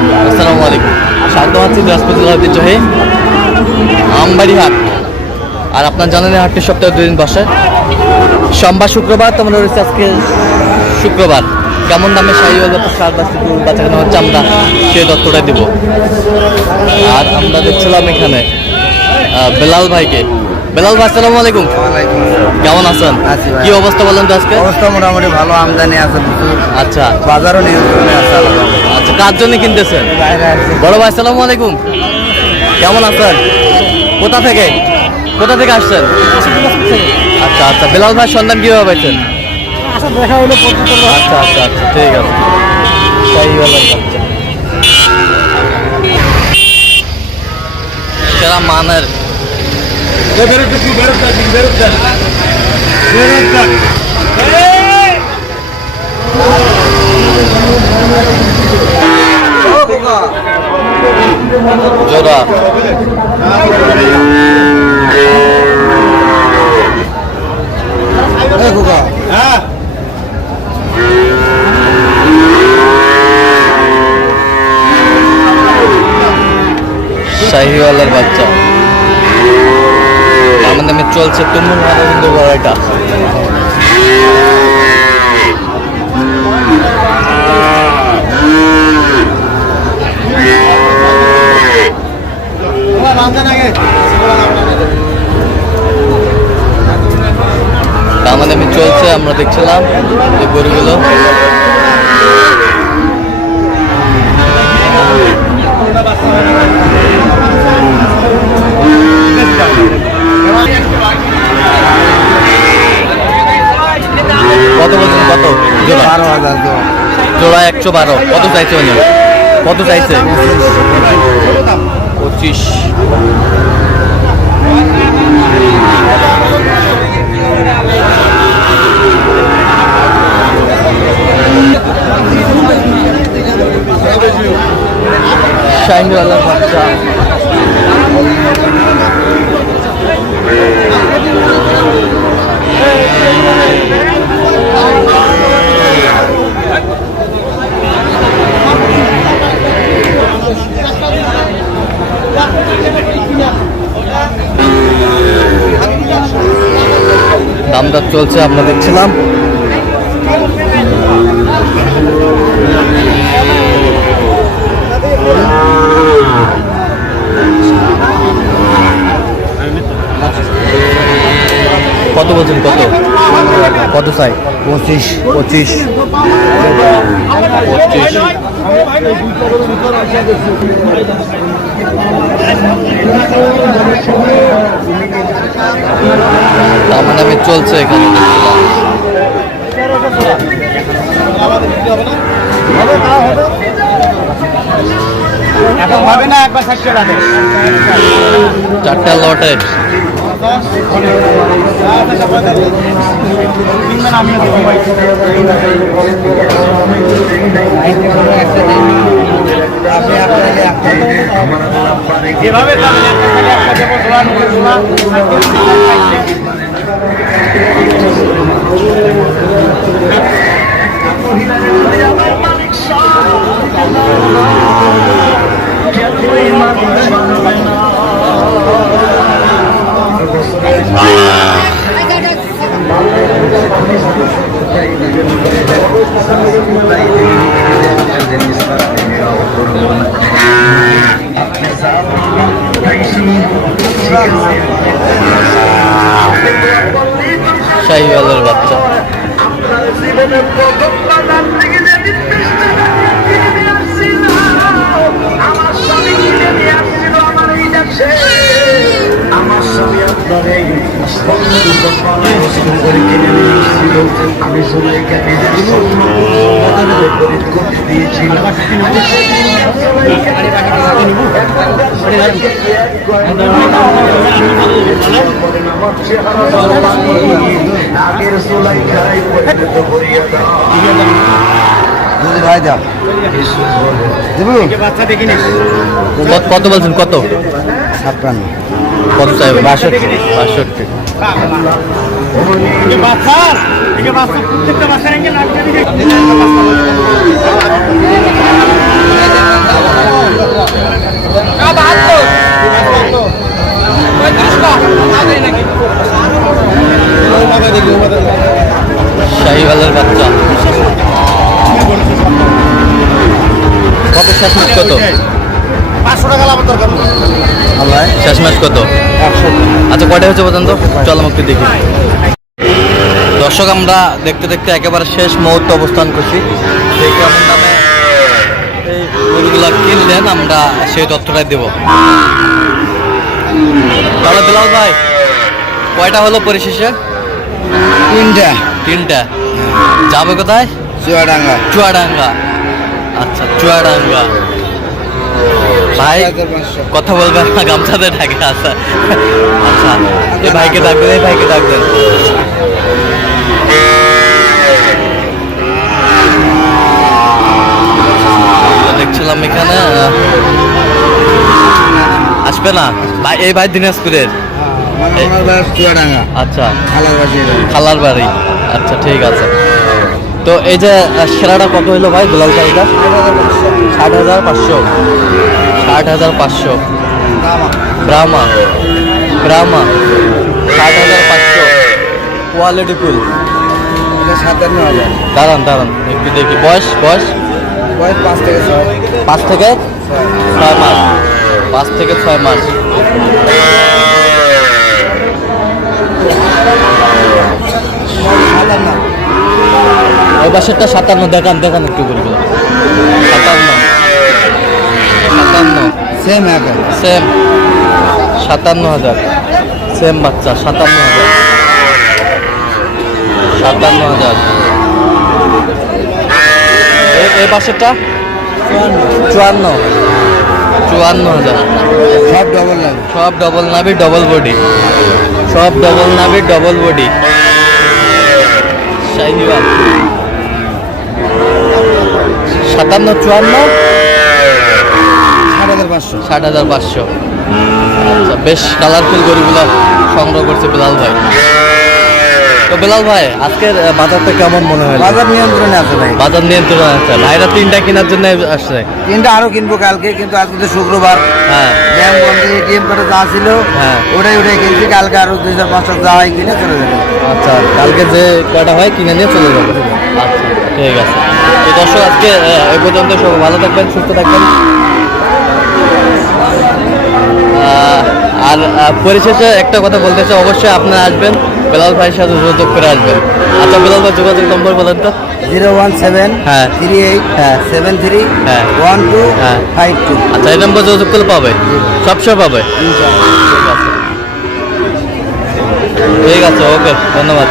আসসালামু আলাইকুম। স্বাগত আছি দিনাজপুর জেলার আমবাড়ি হাট আর আপনার জানেন হাটটি সপ্তাহে দুদিন বসে। সোমবার শুক্রবার তোমরা রয়েছে আজকে শুক্রবার। কেমন দামে শাড়ি হলে সার বাস্তি বাচ্চা কেন হচ্ছে আমরা সেই তথ্যটা দিব। আর আমরা দেখছিলাম এখানে বেলাল ভাইকে। বেলাল ভাই আসসালামু আলাইকুম। কেমন আছেন? আছি কি অবস্থা বলেন তো আজকে? অবস্থা মোটামুটি ভালো আমদানি আছে আচ্ছা। বাজারও নিয়ন্ত্রণে আছে আলাদা। কার জন্য কিনতেছেন? বড় ভাই আসসালামু আলাইকুম। কেমন আছেন? কোথা থেকে? কোথা থেকে আসছেন? আচ্ছা আচ্ছা বেলাল ভাই সন্ধান কীভাবে পাইছেন? আচ্ছা দেখা হলো আচ্ছা আচ্ছা আচ্ছা ঠিক আছে। তাই সেরা মানের। জোড়া। শাহিওয়ালার বাচ্চা। আমার নামে চলছে তুমুল আনন্দ লড়াইটা। আমার নামে চলছে আমরা দেখছিলাম যে গরুগুলো। কত বলছেন? কত? জোড়া। বারো হাজার জোড়া। একশো বারো। কত চাইছে উনি কত চাইছে? শাহিওয়ালার বাচ্চা দাম দর চলছে আমরা দেখছিলাম বলছেন? কত? কত চাই? পঁচিশ পঁচিশ। পঁচিশ দাম দামে চলছে এখানে। দেখছিলাম এখন হবে না একবার ষাটশো শাহিওয়ালের বাচ্চা। দুঃখপালা পছন্দ করে কিনে নিয়ে এসেছিল কত বলছেন? কত? ছাপ্পান্ন। কত চাই বাষট্টি। বাষট্টি শাহিওয়ালের বাচ্চা। কত শাসন কত? পাঁচশো টাকা লাভ দরকার আল্লাহ শেষ ম্যাচ কত? একশো। আচ্ছা কয়টা হচ্ছে পর্যন্ত? চলো একটু দেখি। দর্শক আমরা দেখতে দেখতে একেবারে শেষ মুহূর্তে অবস্থান করছি। এই গরুগুলা কিনলেন আমরা সেই তথ্যটাই দেব। তাহলে বিলাল ভাই কয়টা হলো পরিশেষে? তিনটা। তিনটা। যাবে কোথায়? চুয়াডাঙ্গা। চুয়াডাঙ্গা। আচ্ছা চুয়াডাঙ্গা। ভাই কথা বলবেন না গামছাতে ঢাকে আচ্ছা আচ্ছা এই ভাইকে ডাকবেন এই ভাইকে ডাকবেন। দেখছিলাম এখানে আসবে না? ভাই এই ভাই দিনাজপুরের। চুয়াডাঙ্গা। আচ্ছা। খালার বাড়ি। আচ্ছা ঠিক আছে। তো এই যে সেরাটা কত হইল ভাই দুলাল চাহিদা ষাট হাজার পাঁচশো। ষাট হাজার পাঁচশো। ব্রাহ্মা। ব্রাহ্মা। ষাট হাজার পাঁচশো। Quality full. সাতান্ন হাজার দাঁড়ান দাঁড়ান, একটু দেখি। বয়স বয়স? বয়স পাঁচ থেকে পাঁচ থেকে ছয় মাস। পাঁচ থেকে ছয় মাস সাতান্ন ওই বাসেরটা সাতান্ন দেখান দেখান একটু করে দিলাম। সাতান্ন। সাতান্ন। সেম এক সেম সাতান্ন হাজার। সেম বাচ্চা সাতান্ন হাজার। সাতান্ন হাজার। এ- এই পাশেরটা চুয়ান্ন। চুয়ান্ন হাজার। সব ডবল লাগে। সব ডবল নাবি ডবল বডি সব ডবল নাবি ডবল বডি শাহিওয়াল সাতান্ন চুয়ান্ন? ষাট হাজার পাঁচশো। ষাট হাজার পাঁচশো। আচ্ছা বেশ কালারফুল গরুগুলো সংগ্রহ করছে বিলাল ভাই। তো বিলাল ভাই আজকের বাজারটা কেমন মনে হয়? বাজার নিয়ন্ত্রণে আছে ভাই। বাজার নিয়ন্ত্রণ আছে। ভাইরা তিনটা কেনার জন্য আসছে। তিনটা আরও কিনবো কালকে কিন্তু আজকে তো শুক্রবার। হ্যাঁ। ব্যায়াম বন্ধ এটিএম কার্ডে যা ছিল হ্যাঁ। ওটাই ওটাই কিনছি। কালকে আরও দুই হাজার পাঁচশো যা হয় কিনে চলে যাবে। আচ্ছা কালকে যে কয়টা হয় কিনে নিয়ে চলে যাবে। আচ্ছা ঠিক আছে। তো দর্শক আজকে এই পর্যন্ত সব ভালো থাকবেন সুস্থ থাকবেন। আর পরিশেষে একটা কথা বলতে চাই অবশ্যই আপনারা আসবেন বেলাল ভাইয়ের সাথে যোগাযোগ করে আসবেন। আচ্ছা বেলাল ভাই যোগাযোগ নম্বর বলেন তো। জিরো ওয়ান সেভেন হ্যাঁ। থ্রি এইট সেভেন থ্রি হ্যাঁ। ওয়ান টু হ্যাঁ। Five two. আচ্ছা এই নম্বর যোগাযোগ করলে পাবে? সবসময় পাবে? ঠিক আছে ওকে ধন্যবাদ।